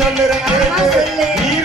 சொல்லுறேன்